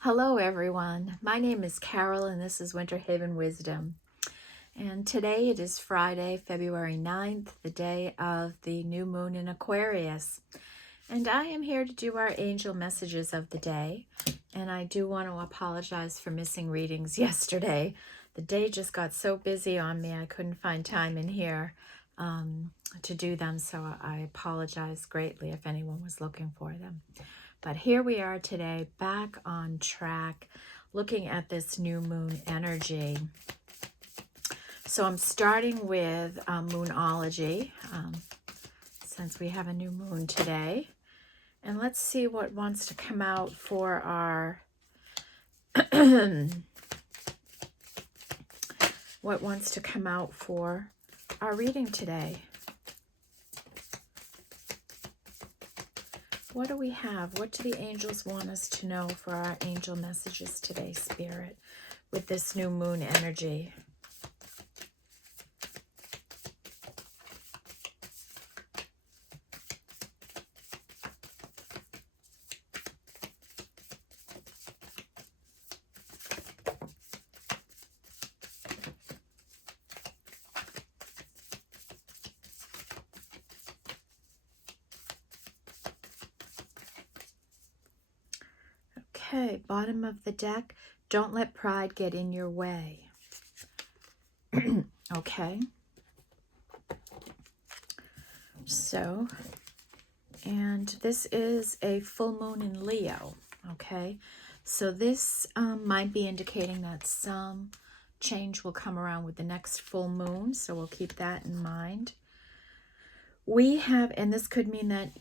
Hello everyone, my name is Carol and this is Winter Haven Wisdom. And today it is Friday, February 9th, the day of the new moon in Aquarius. And I am here to do our angel messages of the day. And I do want to apologize for missing readings yesterday. The day just got so busy on me, I couldn't find time in here to do them. So I apologize greatly if anyone was looking for them. But here we are today, back on track, looking at this new moon energy. So I'm starting with Moonology, since we have a new moon today. And let's see what wants to come out for our what wants to come out for our reading today. What do we have? What do the angels want us to know for our angel messages today, Spirit, with this new moon energy? Okay, bottom of the deck, don't let pride get in your way. Okay. So, and this is a full moon in Leo. Okay. So this might be indicating that some change will come around with the next full moon. So we'll keep that in mind. We have, and this could mean that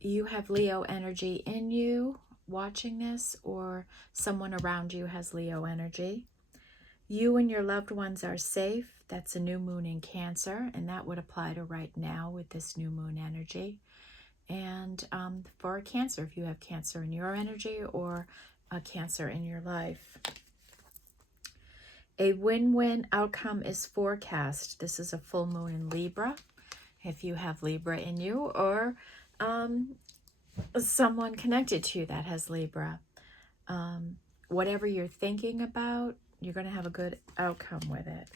you have Leo energy in you watching this, or someone around you has Leo energy. You and your loved ones are safe. That's a new moon in Cancer, and that would apply to right now with this new moon energy. And for a Cancer, if you have Cancer in your energy or a Cancer in your life. A win-win outcome is forecast. This is a full moon in Libra, if you have Libra in you, or someone connected to you that has Libra. Whatever you're thinking about, you're going to have a good outcome with it.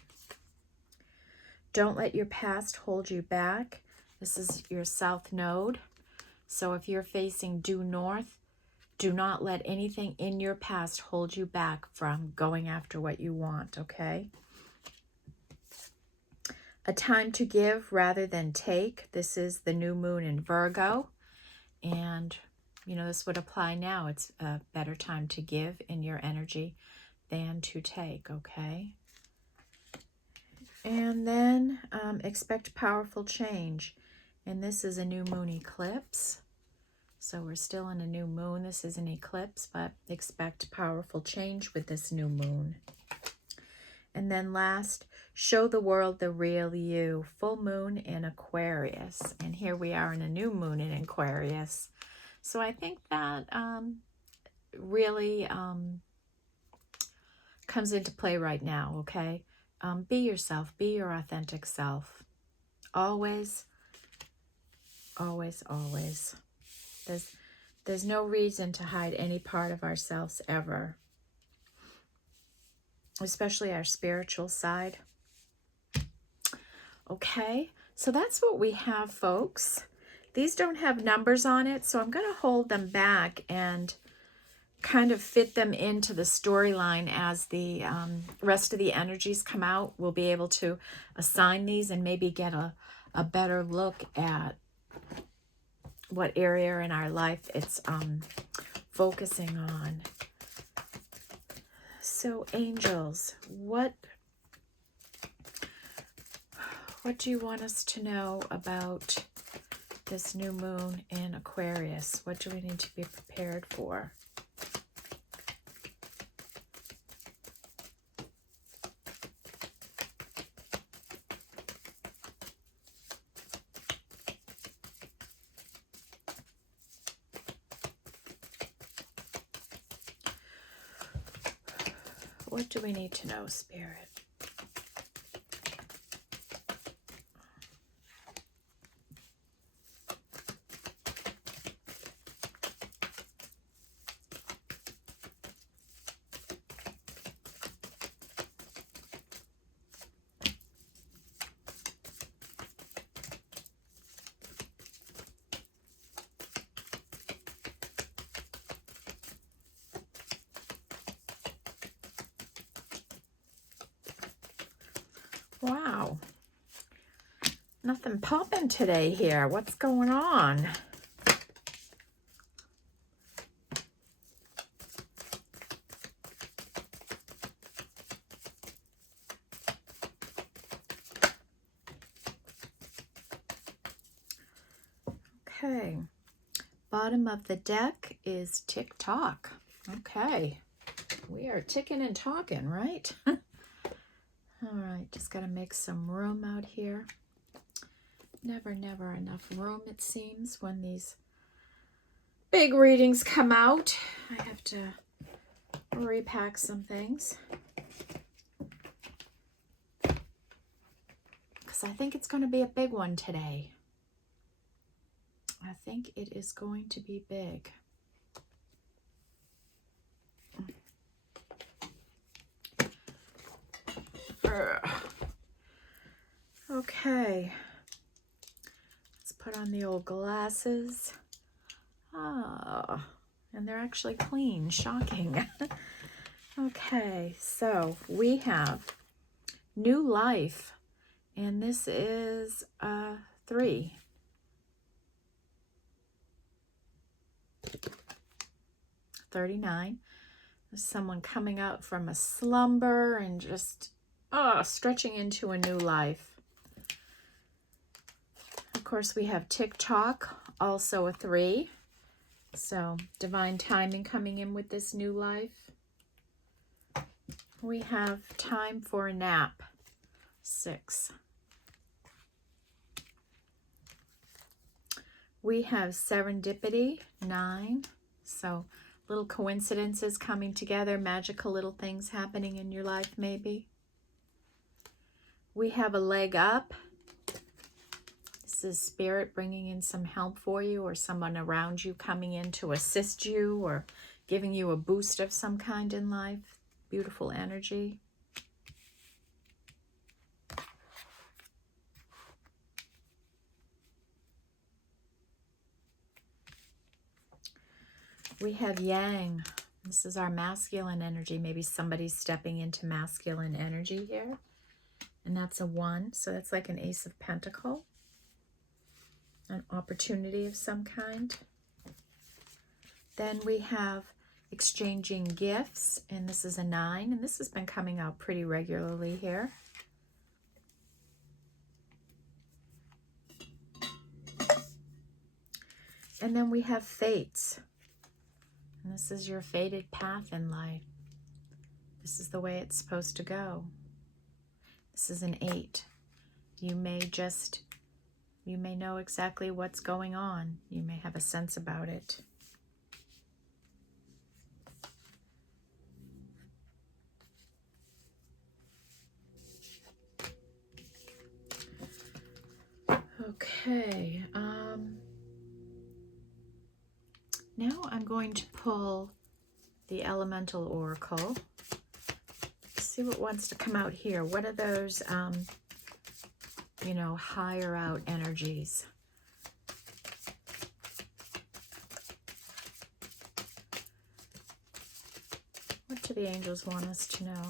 Don't let your past hold you back. This is your south node. So if you're facing due north, do not let anything in your past hold you back from going after what you want, okay? A time to give rather than take. This is the new moon in Virgo. And, you know, this would apply now. It's a better time to give in your energy than to take, okay? And then expect powerful change. And this is a new moon eclipse. So we're still in a new moon. This is an eclipse, but expect powerful change with this new moon. And then last, show the world the real you. Full moon in Aquarius. And here we are in a new moon in Aquarius. So I think that really comes into play right now, okay? Be yourself. Be your authentic self. Always, always, always. There's no reason to hide any part of ourselves ever, especially our spiritual side. Okay, so that's what we have, folks. These don't have numbers on it, so I'm going to hold them back and kind of fit them into the storyline as the rest of the energies come out. We'll be able to assign these and maybe get a better look at what area in our life it's focusing on. So angels, what do you want us to know about this new moon in Aquarius? What do we need to be prepared for? What do we need to know, Spirit? Wow. Nothing popping today here. What's going on? Okay. Bottom of the deck is tick-tock. Okay. We are ticking and talking, right? All right. Just got to make some room out here. Never enough room, it seems, when these big readings come out. I have to repack some things because I think it's going to be a big one today. I think it is going to be big. Okay. Let's put on the old glasses. Ah, and they're actually clean. Shocking. Okay, so we have new life, and this is 3. $39. There's someone coming out from a slumber and just stretching into a new life. Of course, we have tick-tock, also a 3. So divine timing coming in with this new life. We have time for a nap, 6. We have serendipity, 9. So little coincidences coming together, magical little things happening in your life maybe. We have a leg up. This is spirit bringing in some help for you, or someone around you coming in to assist you or giving you a boost of some kind in life. Beautiful energy. We have yang. This is our masculine energy. Maybe somebody's stepping into masculine energy here. And that's a 1. So that's like an Ace of Pentacles. An opportunity of some kind. Then we have exchanging gifts. And this is a 9. And this has been coming out pretty regularly here. And then we have fates. And this is your fated path in life. This is the way it's supposed to go. This is an 8. You may know exactly what's going on. You may have a sense about it. Okay. Now I'm going to pull the Elemental Oracle. See what wants to come out here. What are those, higher out energies? What do the angels want us to know?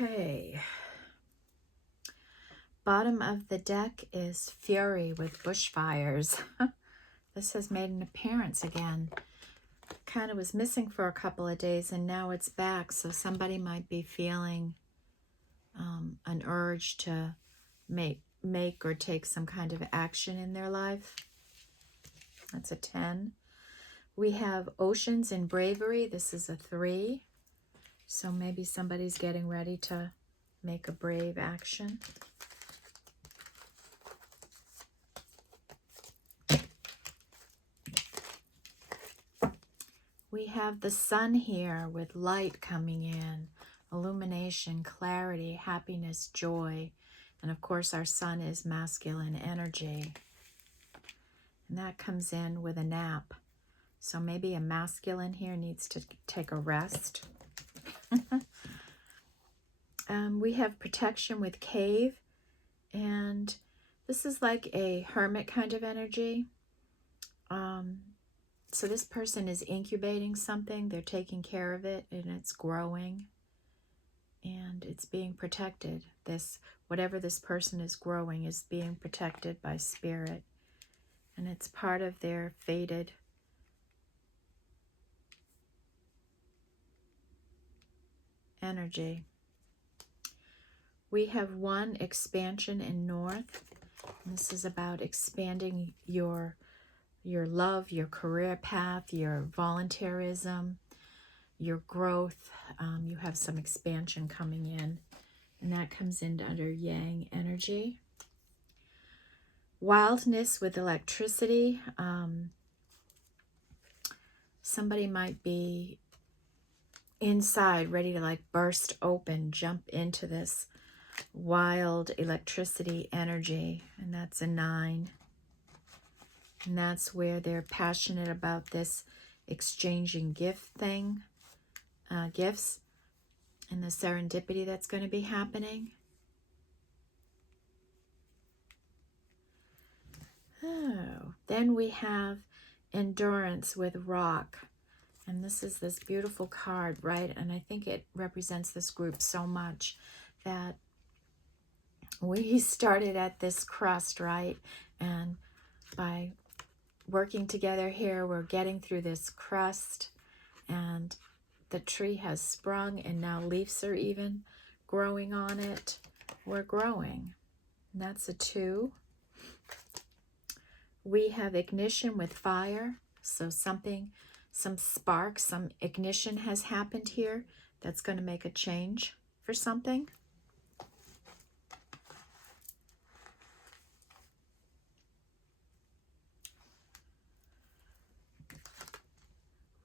Okay. Bottom of the deck is Fury with bushfires. This has made an appearance again. kind of was missing for a couple of days, and now it's back. So somebody might be feeling an urge to make or take some kind of action in their life. That's a 10. We have oceans and bravery. This is a 3. So maybe somebody's getting ready to make a brave action. We have the sun here with light coming in, illumination, clarity, happiness, joy. And of course our sun is masculine energy. And that comes in with a nap. So maybe a masculine here needs to take a rest. We have protection with cave. And this is like a hermit kind of energy. So this person is incubating something. They're taking care of it, and it's growing. And it's being protected. Whatever this person is growing is being protected by spirit. And it's part of their fated energy. We have 1 expansion in north. And this is about expanding your love, your career path, your volunteerism, your growth. You have some expansion coming in, and that comes in under yang energy. Wildness with electricity. Somebody might be inside ready to like burst open, jump into this wild electricity energy, and that's a 9. And that's where they're passionate about this exchanging gifts, and the serendipity that's going to be happening. Oh, then we have endurance with rock. And this is this beautiful card, right? And I think it represents this group so much that we started at this crust, right? And by working together here, we're getting through this crust, and the tree has sprung, and now leaves are even growing on it. We're growing. And that's a 2. We have ignition with fire. So some spark, some ignition has happened here that's going to make a change for something.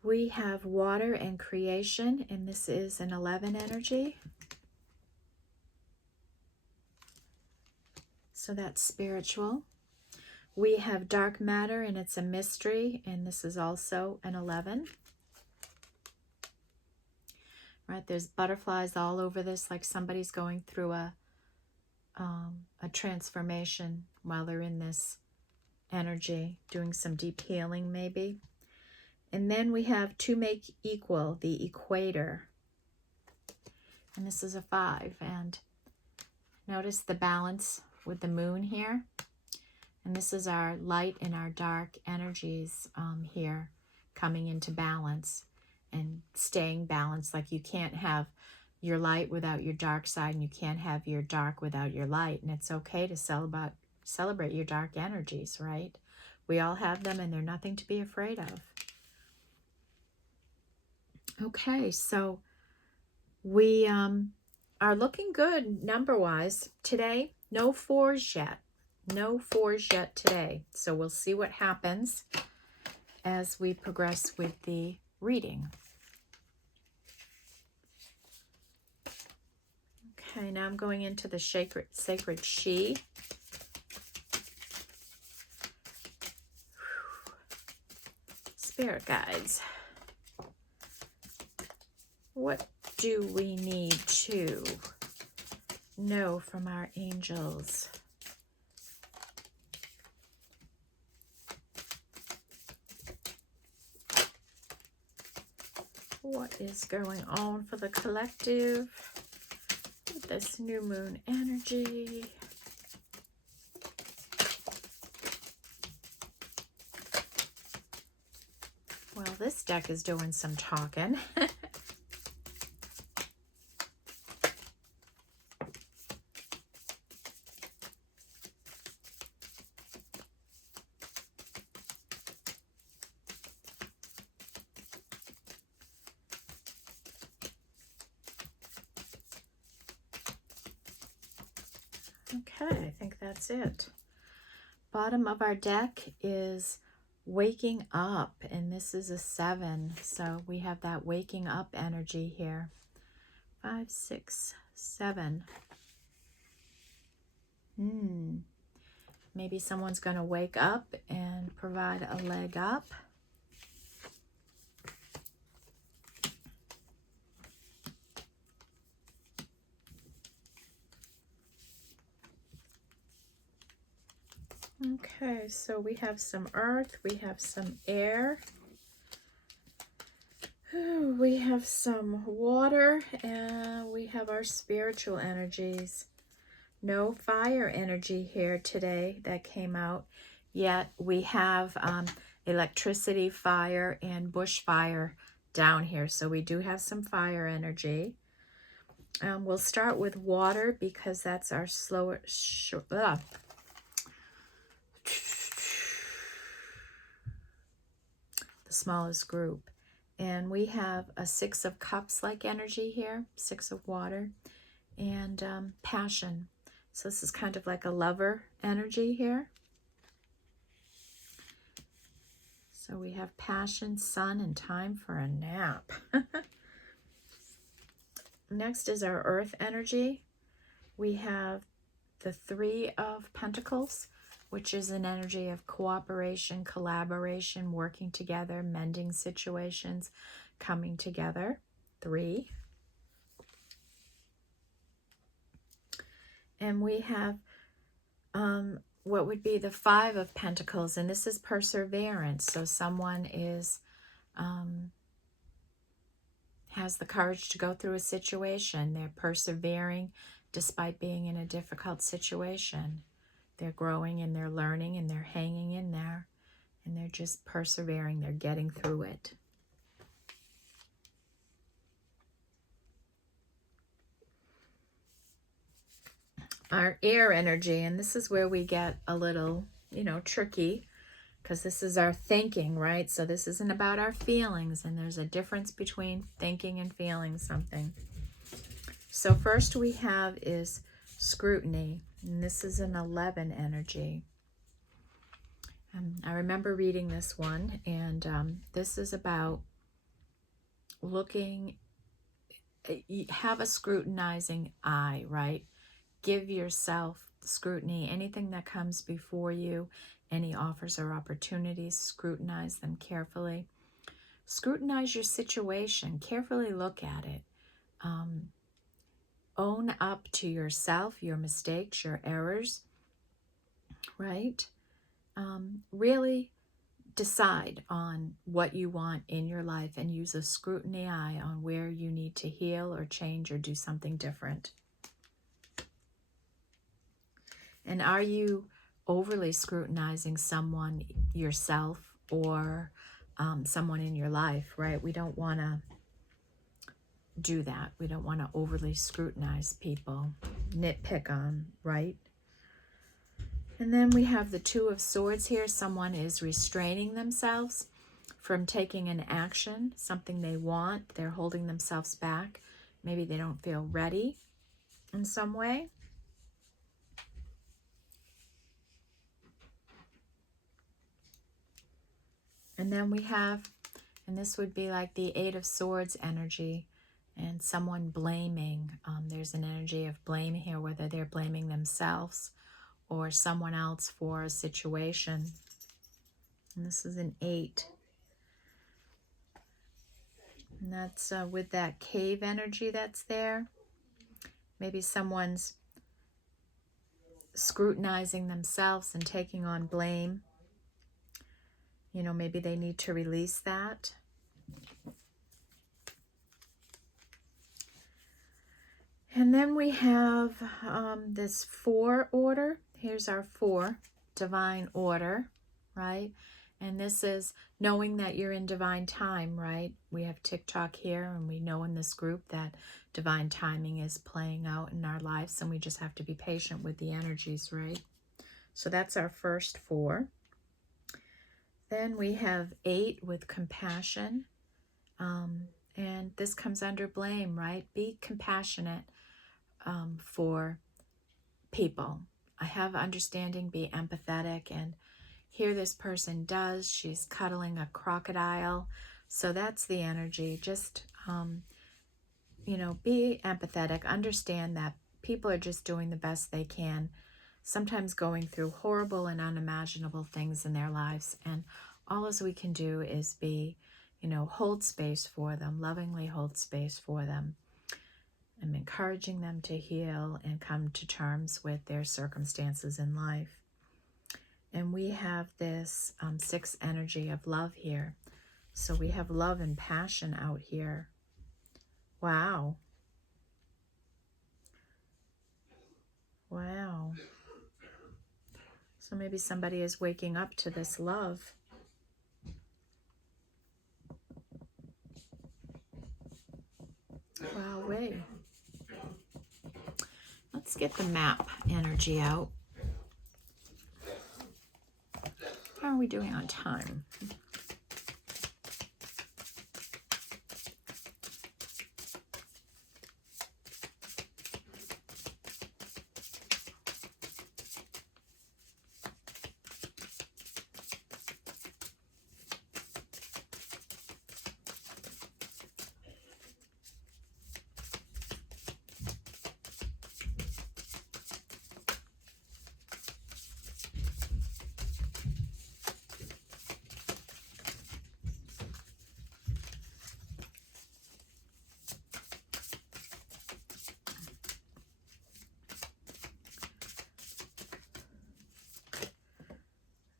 We have water and creation, and this is an 11 energy. So that's spiritual. We have dark matter, and it's a mystery, and this is also an 11. Right, there's butterflies all over this, like somebody's going through a transformation while they're in this energy, doing some deep healing maybe. And then we have to make equal, the equator. And this is a 5. And notice the balance with the moon here. And this is our light and our dark energies here coming into balance and staying balanced. Like you can't have your light without your dark side, and you can't have your dark without your light. And it's okay to celebrate your dark energies, right? We all have them, and they're nothing to be afraid of. Okay, so we are looking good number-wise today. No 4s yet. No 4s yet today. So we'll see what happens as we progress with the reading. Okay, now I'm going into the sacred she. Spirit guides. What do we need to know from our angels? What is going on for the collective with this new moon energy? Well, Well, this deck is doing some talking. Okay, I think that's it. Bottom of our deck is waking up, and this is a 7. So we have that waking up energy here. 5, 6, 7. Maybe someone's going to wake up and provide a leg up. Okay, so we have some earth, we have some air, we have some water, and we have our spiritual energies. No fire energy here today that came out, yet we have electricity, fire, and bushfire down here. So we do have some fire energy. We'll start with water because that's our the smallest group. And we have a 6 of cups like energy here, 6 of water, and passion. So this is kind of like a lover energy here. So we have passion, sun, and time for a nap. Next is our earth energy. We have the 3 of Pentacles, which is an energy of cooperation, collaboration, working together, mending situations, coming together. 3. And we have what would be the 5 of Pentacles, and this is perseverance. So someone is has the courage to go through a situation. They're persevering despite being in a difficult situation. They're growing and they're learning and they're hanging in there, and they're just persevering. They're getting through it. Our air energy, and this is where we get a little, tricky, because this is our thinking, right? So this isn't about our feelings, and there's a difference between thinking and feeling something. So first we have is scrutiny, and this is an 11 energy. I remember reading this one, and this is about looking, have a scrutinizing eye, right? Give yourself scrutiny. Anything that comes before you, any offers or opportunities, scrutinize them carefully. Scrutinize your situation. Carefully look at it. Own up to yourself, your mistakes, your errors, right? Really decide on what you want in your life and use a scrutiny eye on where you need to heal or change or do something different. And are you overly scrutinizing someone, yourself, or someone in your life, right? We don't want to do that. We don't want to overly scrutinize people, nitpick on, right? And then we have the 2 of Swords here. Someone is restraining themselves from taking an action, something they want. They're holding themselves back. Maybe they don't feel ready in some way. And then we have, and this would be like the 8 of Swords energy, and someone blaming. There's an energy of blame here, whether they're blaming themselves or someone else for a situation. And this is an 8. And that's with that cave energy that's there. Maybe someone's scrutinizing themselves and taking on blame. Maybe they need to release that. And then we have this 4 order. Here's our 4, divine order, right? And this is knowing that you're in divine time, right? We have TikTok here, and we know in this group that divine timing is playing out in our lives, and we just have to be patient with the energies, right? So that's our first 4. Then we have 8 with compassion. And this comes under blame, right? Be compassionate for people. I have understanding, be empathetic, and here this person does. She's cuddling a crocodile. So that's the energy. Just, be empathetic. Understand that people are just doing the best they can, sometimes going through horrible and unimaginable things in their lives. And all as we can do is be, hold space for them, lovingly hold space for them. I'm encouraging them to heal and come to terms with their circumstances in life. And we have this 6 energy of love here. So we have love and passion out here. Wow. Wow. So maybe somebody is waking up to this love. Wow, wait. Let's get the map energy out. How are we doing on time?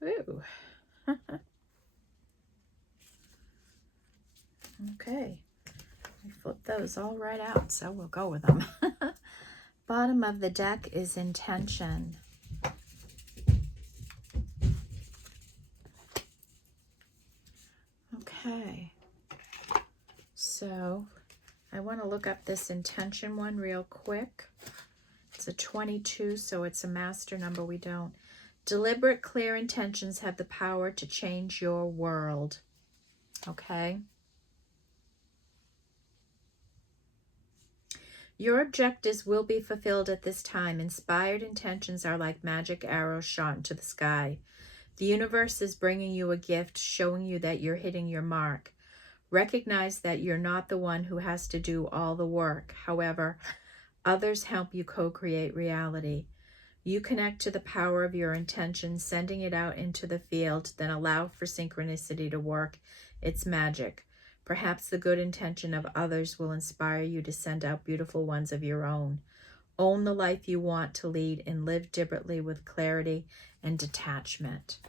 Ooh. Okay. I flipped those all right out, so we'll go with them. Bottom of the deck is intention. Okay. So I want to look up this intention one real quick. It's a 22, so it's a master number. We don't. Deliberate, clear intentions have the power to change your world. Okay. Your objectives will be fulfilled at this time. Inspired intentions are like magic arrows shot into the sky. The universe is bringing you a gift, showing you that you're hitting your mark. Recognize that you're not the one who has to do all the work. However, others help you co-create reality. You connect to the power of your intention, sending it out into the field, then allow for synchronicity to work its magic. Perhaps the good intention of others will inspire you to send out beautiful ones of your own. Own the life you want to lead and live deliberately with clarity and detachment.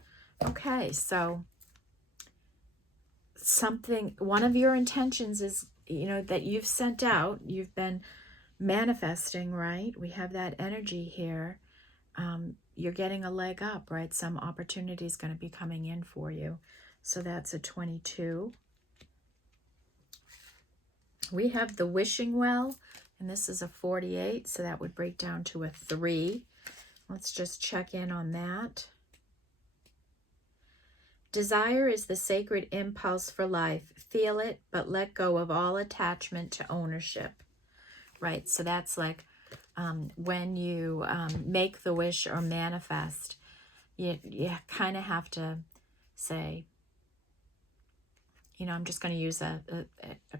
Okay, so one of your intentions is, that you've sent out, you've been manifesting, right? We have that energy here. You're getting a leg up, right? Some opportunity is going to be coming in for you. So that's a 22. We have the wishing well, and this is a 48, so that would break down to a 3. Let's just check in on that. Desire is the sacred impulse for life. Feel it, but let go of all attachment to ownership. Right, so that's like when you make the wish or manifest, you kind of have to say, I'm just going to use a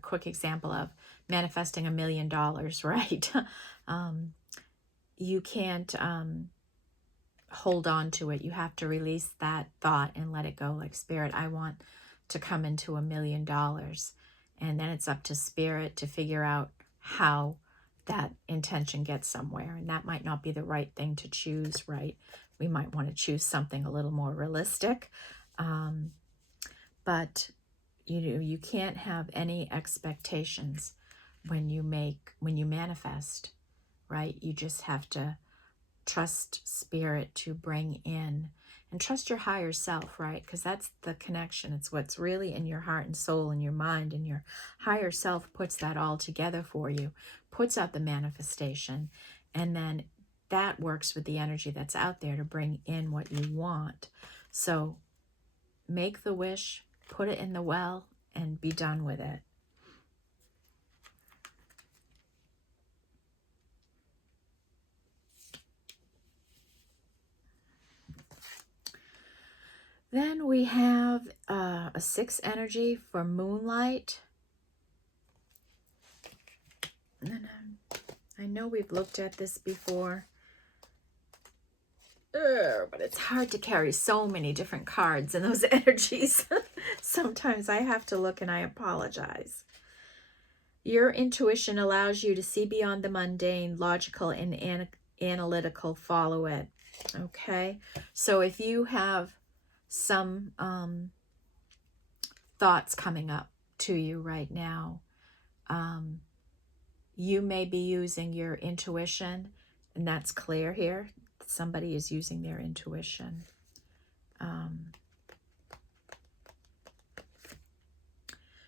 quick example of manifesting $1 million, right? You can't hold on to it. You have to release that thought and let it go. Like, Spirit, I want to come into $1 million. And then it's up to Spirit to figure out how that intention gets somewhere. And that might not be the right thing to choose, right? We might want to choose something a little more realistic. But you can't have any expectations when you manifest, right? You just have to trust Spirit to bring in. And trust your higher self, right? Because that's the connection. It's what's really in your heart and soul and your mind, and your higher self puts that all together for you, puts out the manifestation, and then that works with the energy that's out there to bring in what you want. So make the wish, put it in the well, and be done with it. Then we have a 6 energy for moonlight. And I know we've looked at this before, but it's hard to carry so many different cards and those energies. Sometimes I have to look, and I apologize. Your intuition allows you to see beyond the mundane, logical, and analytical. Follow it. Okay, so if you have some thoughts coming up to you right now, you may be using your intuition, and that's clear here. Somebody is using their intuition.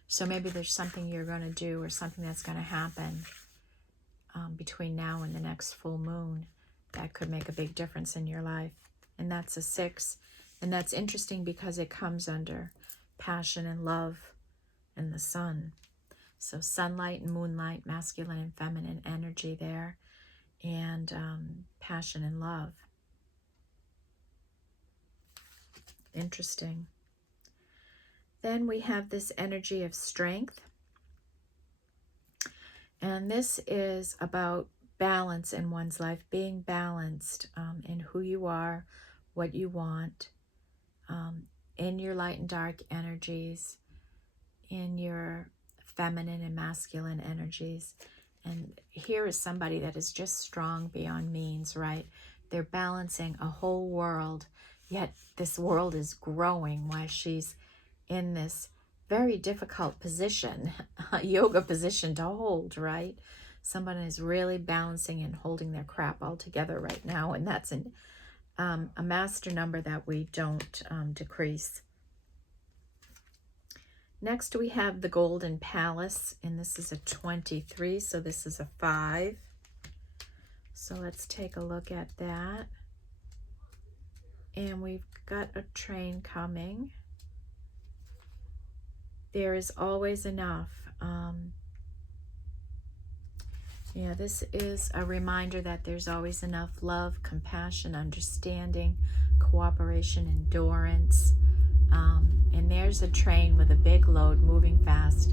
So maybe there's something you're going to do, or something that's going to happen between now and the next full moon that could make a big difference in your life. And that's a 6. And that's interesting because it comes under passion and love and the sun. So sunlight and moonlight, masculine and feminine energy there, and passion and love. Interesting. Then we have this energy of strength. And this is about balance in one's life, being balanced in who you are, what you want, in your light and dark energies, in your feminine and masculine energies. And here is somebody that is just strong beyond means, right? They're balancing a whole world, yet this world is growing while she's in this very difficult position, yoga position to hold, right? Someone is really balancing and holding their crap all together right now, and that's a master number that we don't decrease. Next, we have the Golden Palace, and this is a 23, so this is a 5. So let's take a look at that. And we've got a train coming. There is always enough. Yeah, this is a reminder that there's always enough love, compassion, understanding, cooperation, endurance. And there's a train with a big load moving fast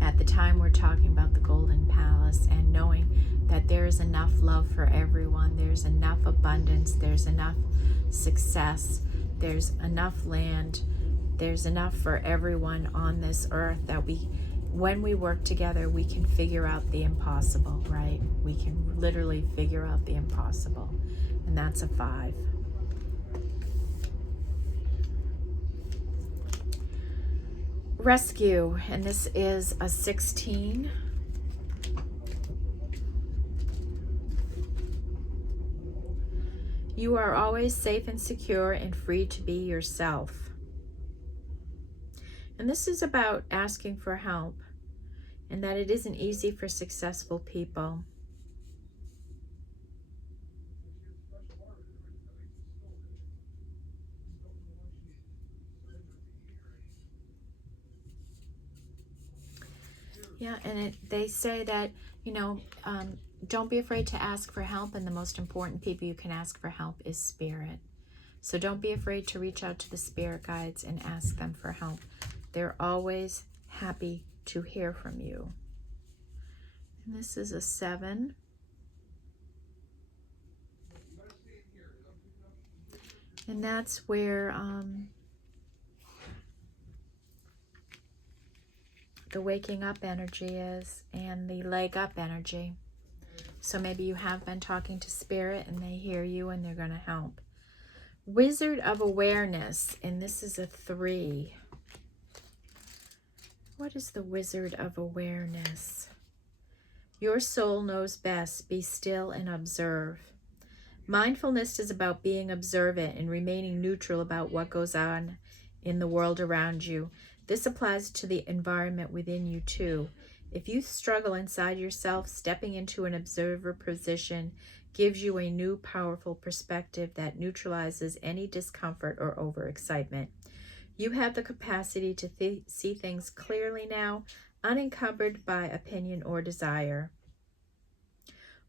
at the time we're talking about the Golden Palace, and knowing that there is enough love for everyone. There's enough abundance. There's enough success. There's enough land. There's enough for everyone on this earth that when we work together, we can figure out the impossible, right? We can literally figure out the impossible. And that's a 5. Rescue, and this is a 16. You are always safe and secure and free to be yourself. And this is about asking for help, and that it isn't easy for successful people. Yeah, and they say that, don't be afraid to ask for help, and the most important people you can ask for help is spirit. So don't be afraid to reach out to the spirit guides and ask them for help. They're always happy to hear from you. And this is a 7. And that's where the waking up energy is, and the leg up energy. So maybe you have been talking to spirit and they hear you and they're going to help. Wizard of Awareness, and this is a 3. What is the Wizard of Awareness? Your soul knows best. Be still and observe. Mindfulness is about being observant and remaining neutral about what goes on in the world around you. This applies to the environment within you too. If you struggle inside yourself, stepping into an observer position gives you a new, powerful perspective that neutralizes any discomfort or overexcitement. You have the capacity to see things clearly now, unencumbered by opinion or desire.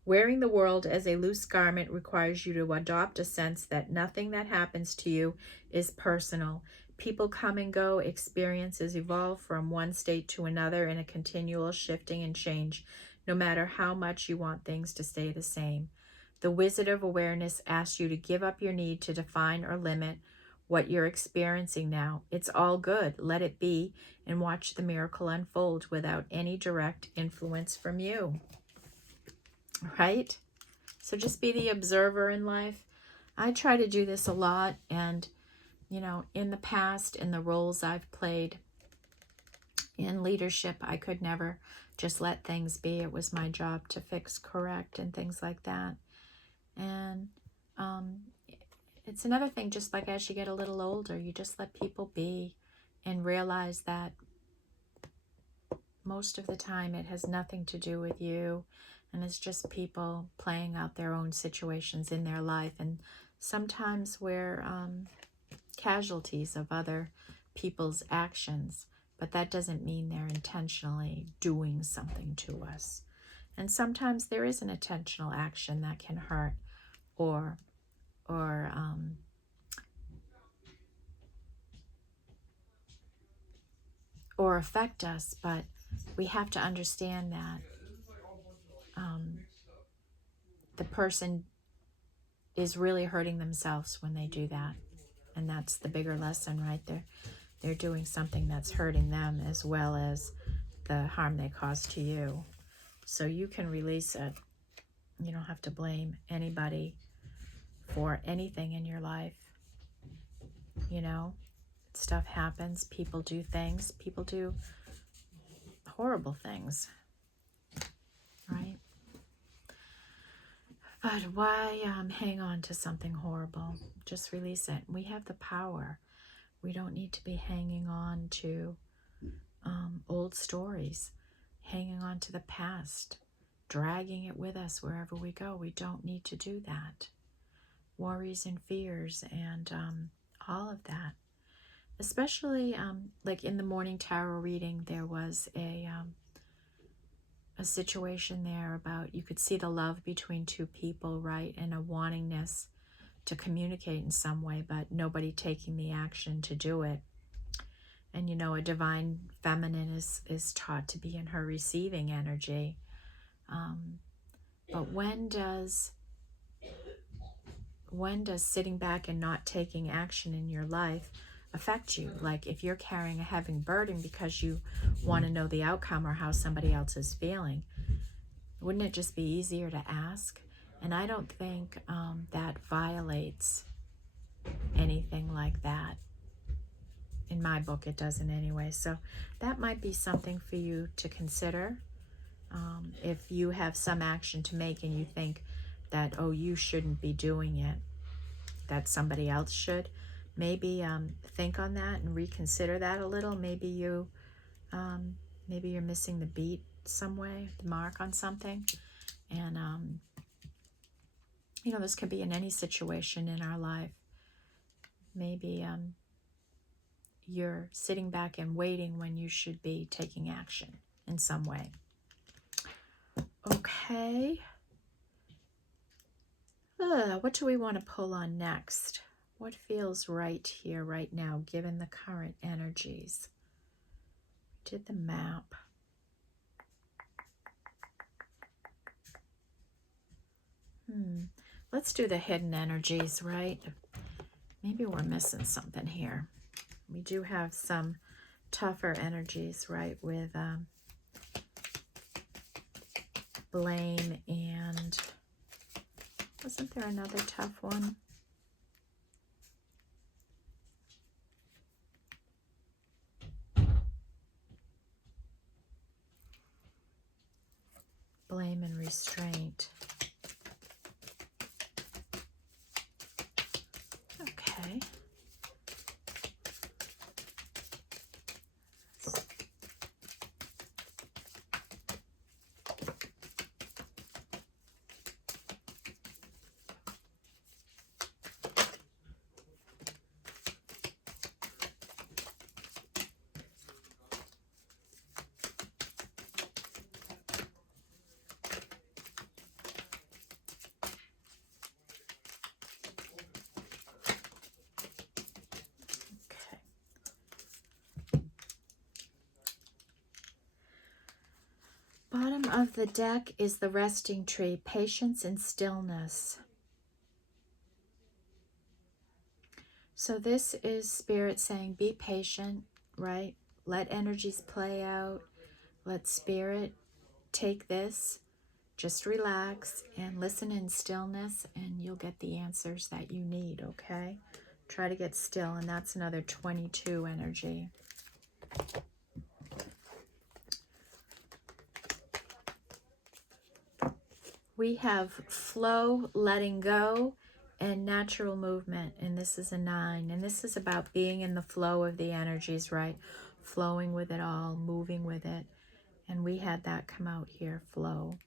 Wearing the world as a loose garment requires you to adopt a sense that nothing that happens to you is personal. People come and go, experiences evolve from one state to another in a continual shifting and change, no matter how much you want things to stay the same. The Wizard of Awareness asks you to give up your need to define or limit what you're experiencing now. It's all good. Let it be and watch the miracle unfold without any direct influence from you. Right? So just be the observer in life. I try to do this a lot, and in the past, in the roles I've played in leadership, I could never just let things be. It was my job to fix, correct, and things like that. And it's another thing, just like as you get a little older, you just let people be and realize that most of the time it has nothing to do with you, and it's just people playing out their own situations in their life. And sometimes we're casualties of other people's actions, but that doesn't mean they're intentionally doing something to us. And sometimes there is an intentional action that can hurt or affect us, but we have to understand that the person is really hurting themselves when they do that. And that's the bigger lesson right there. They're doing something that's hurting them as well as the harm they cause to you. So you can release it. You don't have to blame anybody for anything in your life. Stuff happens. People do things. People do horrible things. Right? But why hang on to something horrible? Just release it. We have the power. We don't need to be hanging on to old stories, hanging on to the past, dragging it with us wherever we go. We don't need to do that. Worries and fears and all of that. Especially like in the morning tarot reading, there was a situation there about, you could see the love between two people, right? And a wantingness to communicate in some way, but nobody taking the action to do it. And a divine feminine is taught to be in her receiving energy. But when does sitting back and not taking action in your life affect you? Like if you're carrying a heavy burden because you want to know the outcome or how somebody else is feeling, wouldn't it just be easier to ask? And I don't think that violates anything like that. In my book, it doesn't anyway. So that might be something for you to consider. If you have some action to make and you think that, oh, you shouldn't be doing it, that somebody else should, maybe think on that and reconsider that a little. Maybe you're missing the beat some way, the mark on something. And this could be in any situation in our life. Maybe you're sitting back and waiting when you should be taking action in some way. Okay. What do we want to pull on next? What feels right here, right now, given the current energies? Did the map. Let's do the hidden energies, right? Maybe we're missing something here. We do have some tougher energies, right, with blame and... Wasn't there another tough one? Blame and restraint. of the deck is the resting tree, patience and stillness. So this is Spirit saying, be patient, right? Let energies play out. Let Spirit take this. Just relax and listen in stillness, and you'll get the answers that you need, okay? Try to get still, and that's another 22 energy. We have flow, letting go, and natural movement, and this is a 9. And this is about being in the flow of the energies, right? Flowing with it all, moving with it. And we had that come out here, flow.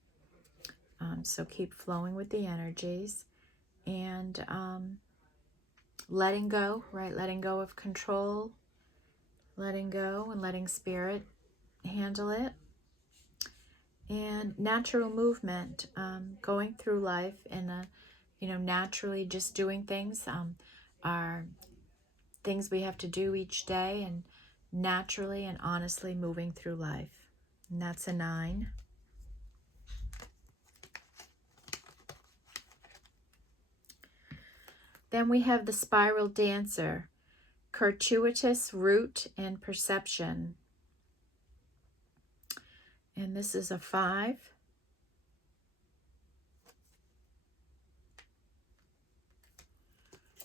So keep flowing with the energies. And letting go, right? Letting go of control. Letting go and letting Spirit handle it. And natural movement, going through life in a, naturally just doing things, are things we have to do each day, and naturally and honestly moving through life. And that's a 9. Then we have the spiral dancer, circuitous route and perception. And this is a 5.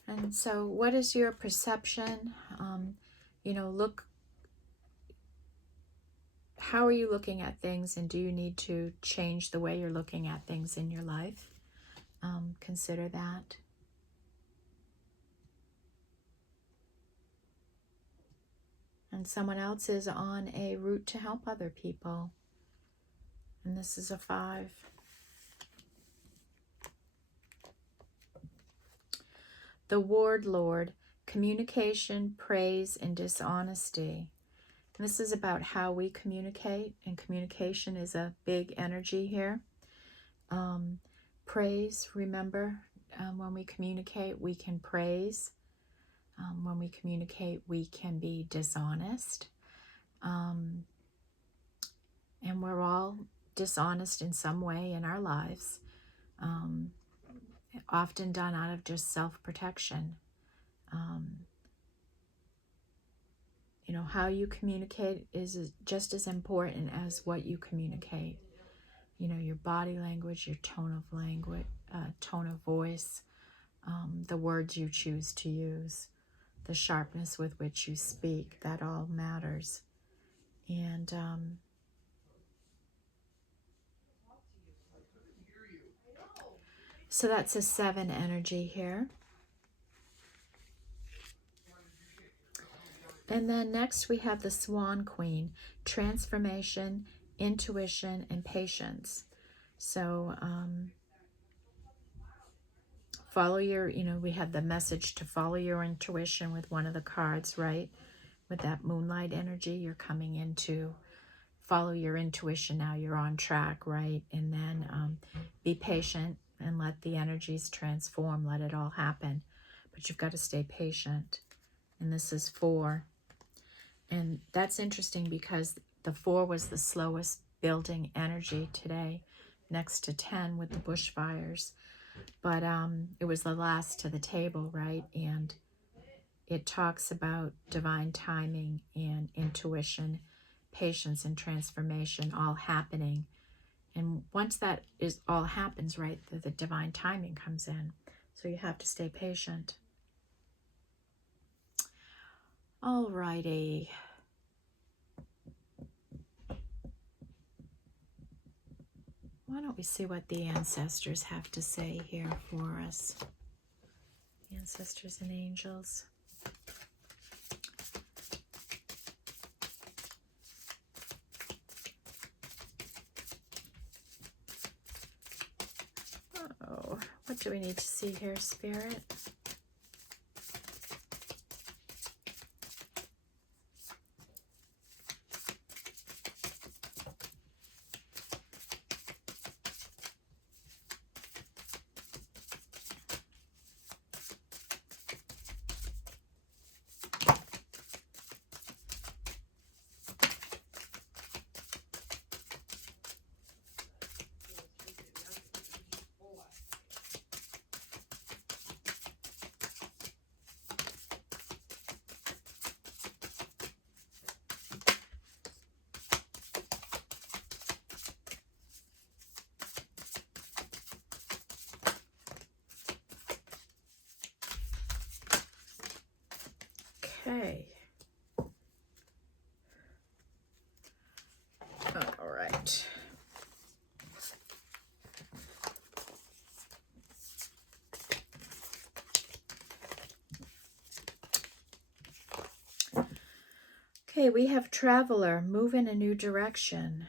And so what is your perception? Look, how are you looking at things, and do you need to change the way you're looking at things in your life? Consider that. And someone else is on a route to help other people. And this is a 5. The Ward Lord, communication, praise, and dishonesty. And this is about how we communicate, and communication is a big energy here. Praise, remember, when we communicate, we can praise. When we communicate, we can be dishonest. And we're all dishonest in some way in our lives. Often done out of just self-protection. How you communicate is just as important as what you communicate. Your body language, your tone of language, tone of voice, the words you choose to use, the sharpness with which you speak, that all matters. And so that's a 7 energy here. And then next we have the Swan Queen, transformation, intuition, and patience. So follow your, we have the message to follow your intuition with one of the cards, right? With that moonlight energy, you're coming into follow your intuition now. You're on track, right? And then be patient and let the energies transform. Let it all happen. But you've got to stay patient. And this is 4. And that's interesting because the 4 was the slowest building energy today, next to 10 with the bushfires. But it was the last to the table, right? And it talks about divine timing and intuition, patience and transformation all happening. And once that is all happens, right, the divine timing comes in. So you have to stay patient. All righty. Why don't we see what the ancestors have to say here for us? Ancestors and angels. Oh, what do we need to see here, Spirit? right. Okay, we have traveler, move in a new direction.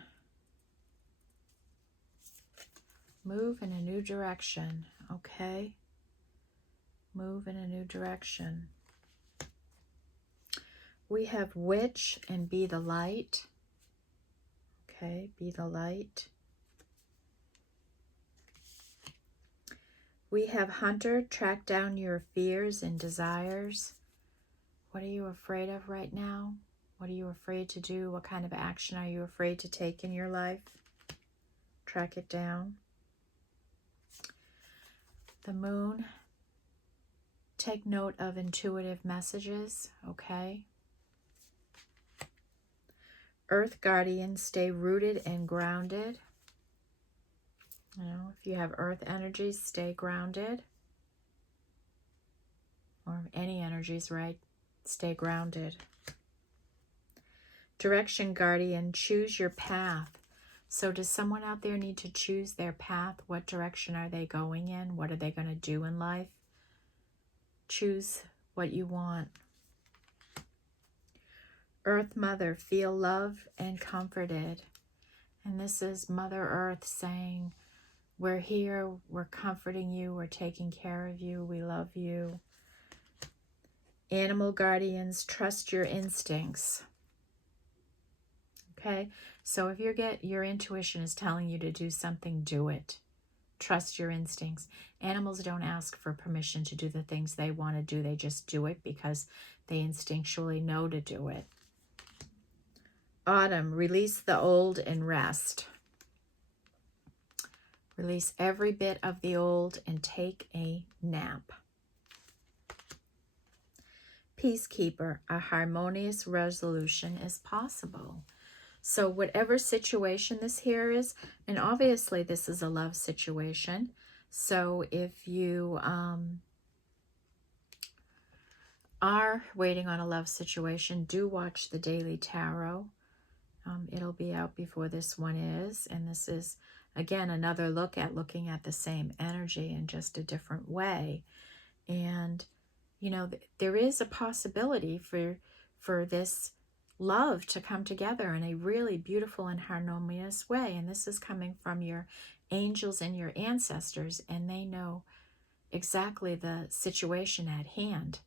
Move in a new direction, okay? Move in a new direction. We have witch and be the light. Okay, be the light. We have hunter, track down your fears and desires. What are you afraid of right now? What are you afraid to do? What kind of action are you afraid to take in your life? Track it down. The moon, take note of intuitive messages, okay? Earth guardian, stay rooted and grounded. You know, if you have earth energies, stay grounded. Or any energies, right? Stay grounded. Direction guardian, choose your path. So does someone out there need to choose their path? What direction are they going in? What are they going to do in life? Choose what you want. Earth Mother, feel loved and comforted. And this is Mother Earth saying, we're here, we're comforting you, we're taking care of you, we love you. Animal guardians, trust your instincts. Okay, so if your intuition is telling you to do something, do it. Trust your instincts. Animals don't ask for permission to do the things they want to do. They just do it because they instinctually know to do it. Autumn, release the old and rest. Release every bit of the old and take a nap. Peacekeeper, a harmonious resolution is possible. So whatever situation this here is, and obviously this is a love situation. So if you are waiting on a love situation, do watch the Daily Tarot. It'll be out before this one is. And this is, again, another looking at the same energy in just a different way. And, you know, there is a possibility for this love to come together in a really beautiful and harmonious way. And this is coming from your angels and your ancestors, and they know exactly the situation at hand,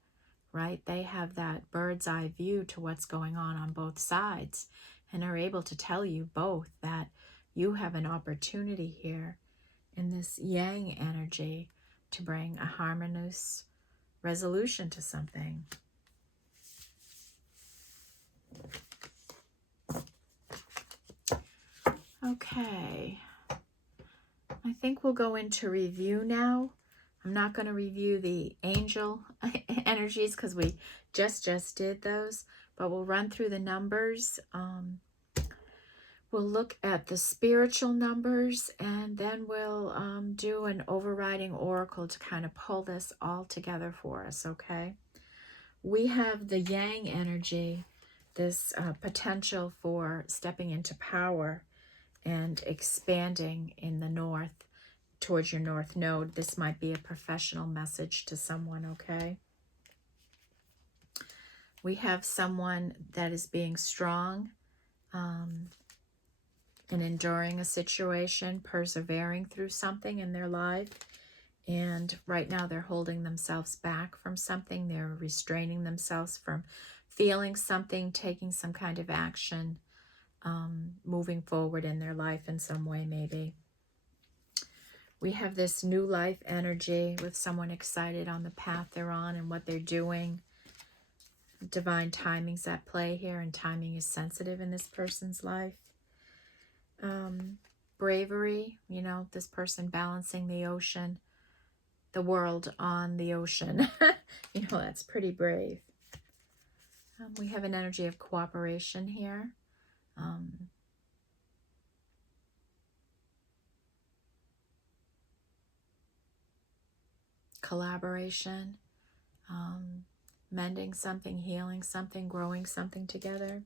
right? They have that bird's eye view to what's going on both sides, and are able to tell you both that you have an opportunity here in this yang energy to bring a harmonious resolution to something. Okay, I think we'll go into review now. I'm not going to review the angel energies because we just did those, but we'll run through the numbers. We'll look at the spiritual numbers, and then we'll do an overriding oracle to kind of pull this all together for us, okay? We have the yang energy, this potential for stepping into power and expanding in the north towards your north node. This might be a professional message to someone, okay? We have someone that is being strong and enduring a situation, persevering through something in their life. And right now they're holding themselves back from something. They're restraining themselves from feeling something, taking some kind of action, moving forward in their life in some way maybe. We have this new life energy with someone excited on the path they're on and what they're doing. Divine timing's at play here, and timing is sensitive in this person's life. Bravery, you know, this person balancing the ocean, the world on the ocean. You know, that's pretty brave. We have an energy of cooperation here. Collaboration, mending something, healing something, growing something together.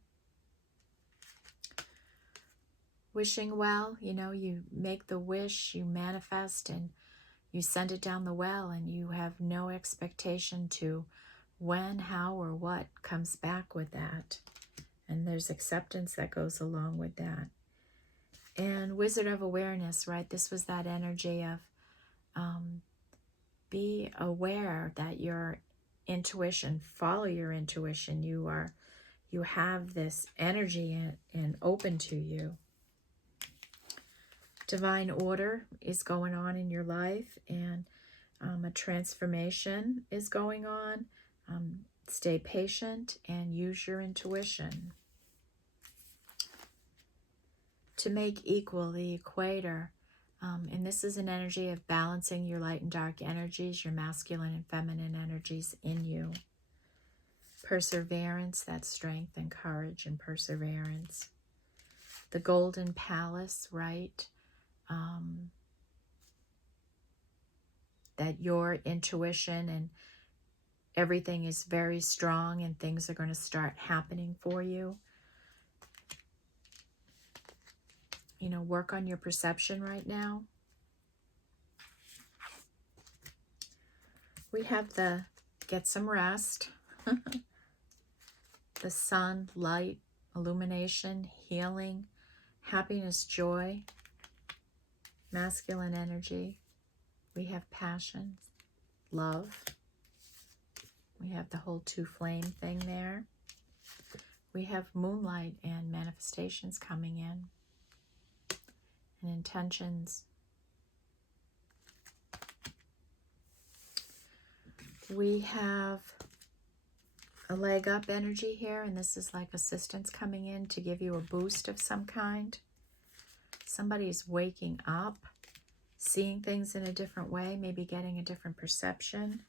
wishing well, you make the wish, you manifest, and you send it down the well, and you have no expectation to when, how, or what comes back with that. And there's acceptance that goes along with that. And Wizard of Awareness, right? This was that energy of be aware that your intuition, follow your intuition. You have this energy and open to you. Divine order is going on in your life, and a transformation is going on. Stay patient and use your intuition. To make equal the equator, and this is an energy of balancing your light and dark energies, your masculine and feminine energies in you. Perseverance, that's strength and courage and perseverance. The golden palace, right? That your intuition and everything is very strong and things are going to start happening for you. Work on your perception right now. We have the get some rest. The sun, light, illumination, healing, happiness, joy, masculine energy. We have passion, love. We have the whole two flame thing there. We have moonlight and manifestations coming in. And intentions. We have a leg up energy here, and this is like assistance coming in to give you a boost of some kind. Somebody's waking up, seeing things in a different way, maybe getting a different perception.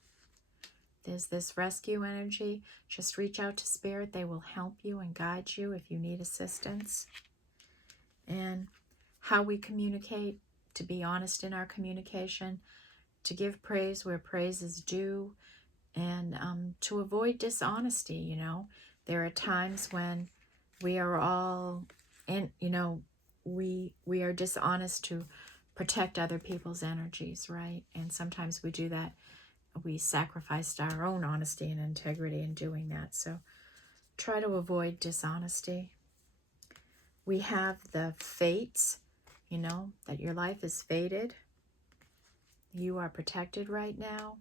There's this rescue energy. Just reach out to Spirit. They will help you and guide you if you need assistance. And how we communicate, to be honest in our communication, to give praise where praise is due, and to avoid dishonesty. There are times when we are all we are dishonest to protect other people's energies, right? And sometimes we do that. We sacrificed our own honesty and integrity in doing that. So try to avoid dishonesty. We have the fates, that your life is fated. You are protected right now.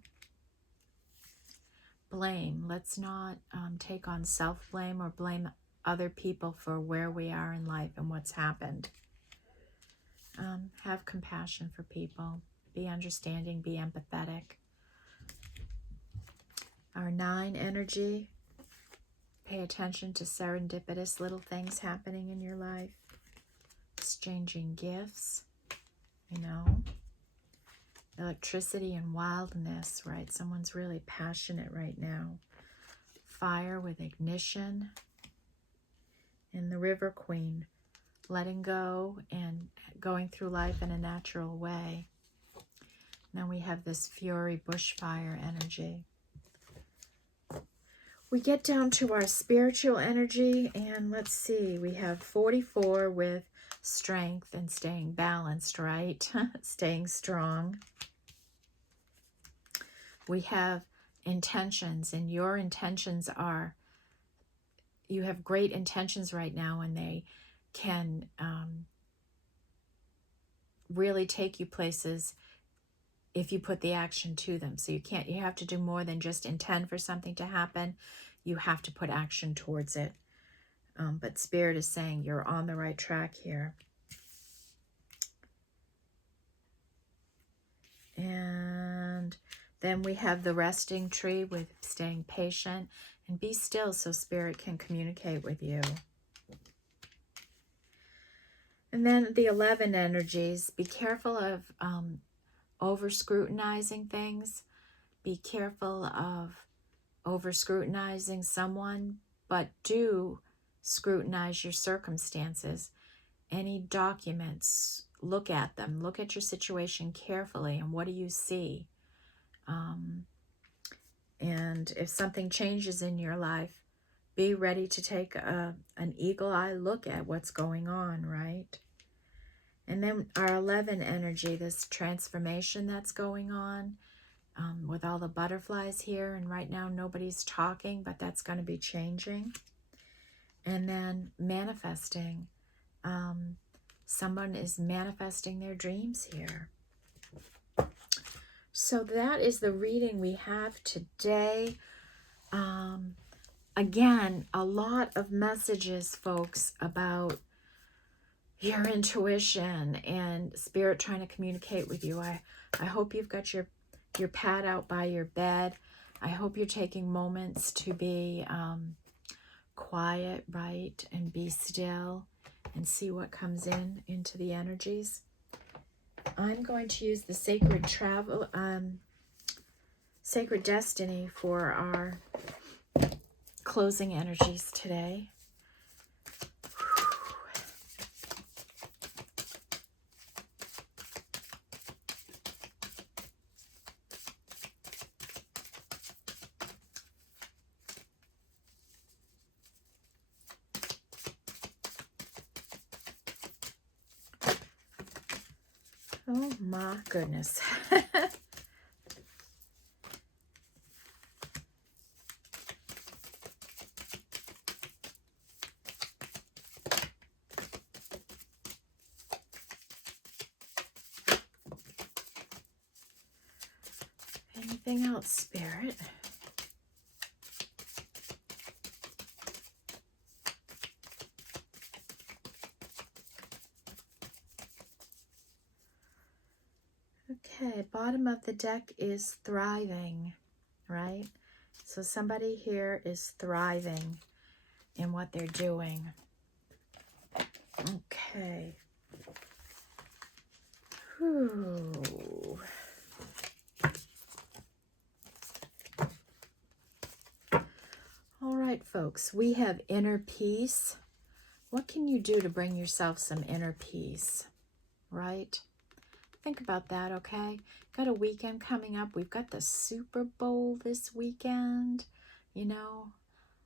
Blame. Let's not take on self-blame or blame other people for where we are in life and what's happened. Have compassion for people. Be understanding. Be empathetic. Our 9 energy. Pay attention to serendipitous little things happening in your life. Exchanging gifts. Electricity and wildness, right? Someone's really passionate right now. Fire with ignition. And the River Queen, letting go and going through life in a natural way. Now we have this Fury bushfire energy. We get down to our spiritual energy, and let's see, we have 44 with strength and staying balanced, right? Staying strong. We have intentions, and your intentions are, you have great intentions right now, and they can really take you places if you put the action to them. So you have to do more than just intend for something to happen. You have to put action towards it. But Spirit is saying you're on the right track here. And then we have the resting tree with staying patient, and be still so Spirit can communicate with you. And then the 11 energies, be careful of over scrutinizing things. Be careful of over scrutinizing someone, but do scrutinize your circumstances. Any documents, look at them. Look at your situation carefully, and what do you see? And if something changes in your life, be ready to take an eagle eye look at what's going on, right? And then our 11 energy, this transformation that's going on with all the butterflies here. And right now nobody's talking, but that's going to be changing. And then manifesting. Someone is manifesting their dreams here. So that is the reading we have today. Again, a lot of messages, folks, about your intuition and spirit trying to communicate with you. I hope you've got your pad out by your bed. I hope you're taking moments to be quiet, right, and be still and see what comes into the energies. I'm going to use the Sacred Destiny for our closing energies today. Oh my goodness. Anything else, Spirit? Okay, bottom of the deck is thriving, right? So somebody here is thriving in what they're doing. Okay. Whew. All right, folks, we have inner peace. What can you do to bring yourself some inner peace, right? Think about that, okay? Got a weekend coming up. We've got the Super Bowl this weekend, you know,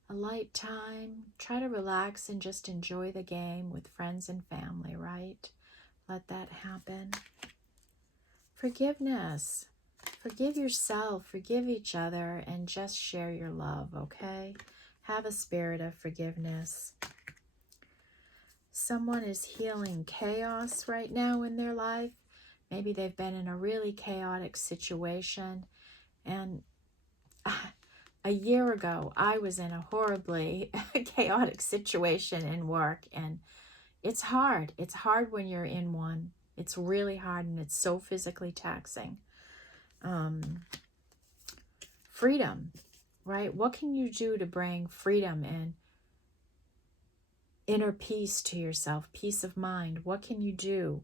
a light time. Try to relax and just enjoy the game with friends and family, right? Let that happen. Forgiveness. Forgive yourself, forgive each other, and just share your love, okay? Have a spirit of forgiveness. Someone is healing chaos right now in their life. Maybe they've been in a really chaotic situation. And a year ago, I was in a horribly chaotic situation in work. And it's hard. It's hard when you're in one. It's really hard, and it's so physically taxing. Freedom, right? What can you do to bring freedom and inner peace to yourself, peace of mind? What can you do?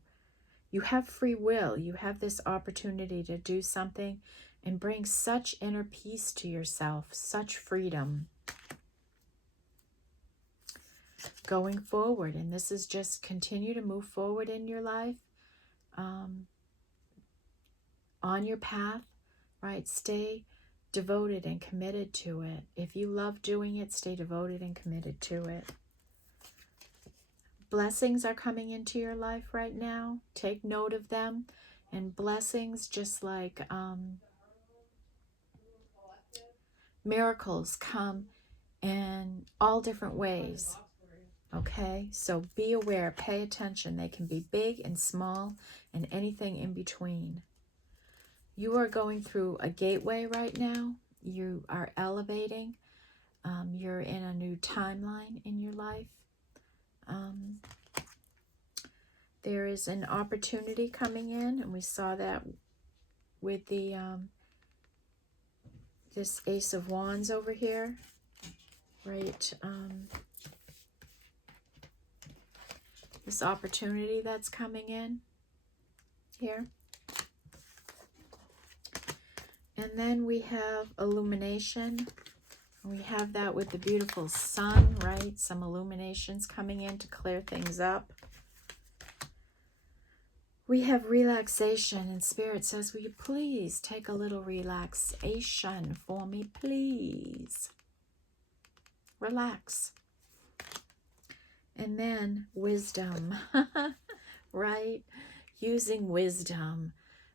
You have free will. You have this opportunity to do something and bring such inner peace to yourself, such freedom going forward. And this is just continue to move forward in your life, on your path, right? Stay devoted and committed to it. If you love doing it, stay devoted and committed to it. Blessings are coming into your life right now. Take note of them. And blessings, just like miracles, come in all different ways. Okay, so be aware, pay attention. They can be big and small and anything in between. You are going through a gateway right now. You are elevating. You're in a new timeline in your life. There is an opportunity coming in, and we saw that with the this Ace of Wands over here, right? This opportunity that's coming in here. And then we have illumination. We have that with the beautiful sun, right? Some illuminations coming in to clear things up. We have relaxation, and Spirit says, will you please take a little relaxation for me, please? Relax. And then wisdom. right? Using wisdom.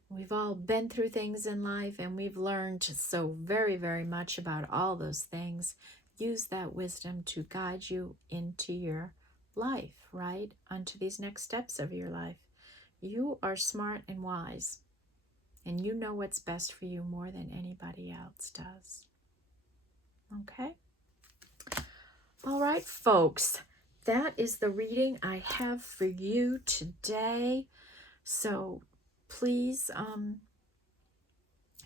We've all been through things in life and we've learned so very, very much about all those things. Use that wisdom to guide you into your life, right? Onto these next steps of your life. You are smart and wise, and you know what's best for you more than anybody else does. Okay? All right, folks. That is the reading I have for you today. So please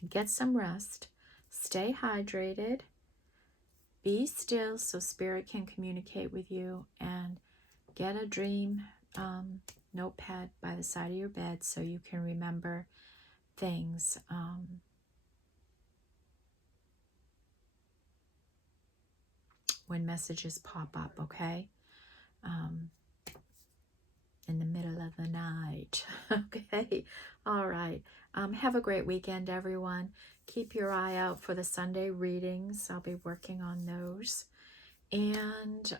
get some rest. Stay hydrated. Be still so Spirit can communicate with you, and get a dream notepad by the side of your bed so you can remember things. When messages pop up, okay? In the middle of the night, okay? All right. Have a great weekend, everyone. Keep your eye out for the Sunday readings. I'll be working on those. And,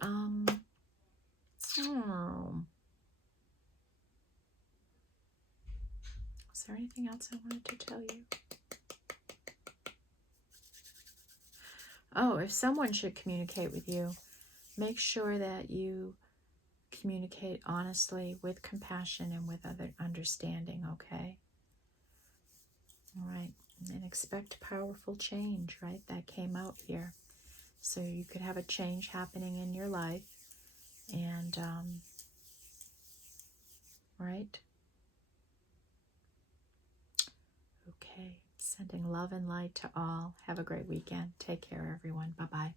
is there anything else I wanted to tell you? Oh, if someone should communicate with you, make sure that you communicate honestly, with compassion, and with other understanding, okay? All right. And expect powerful change, right? That came out here. So you could have a change happening in your life. And, right? Okay. Sending love and light to all. Have a great weekend. Take care, everyone. Bye-bye.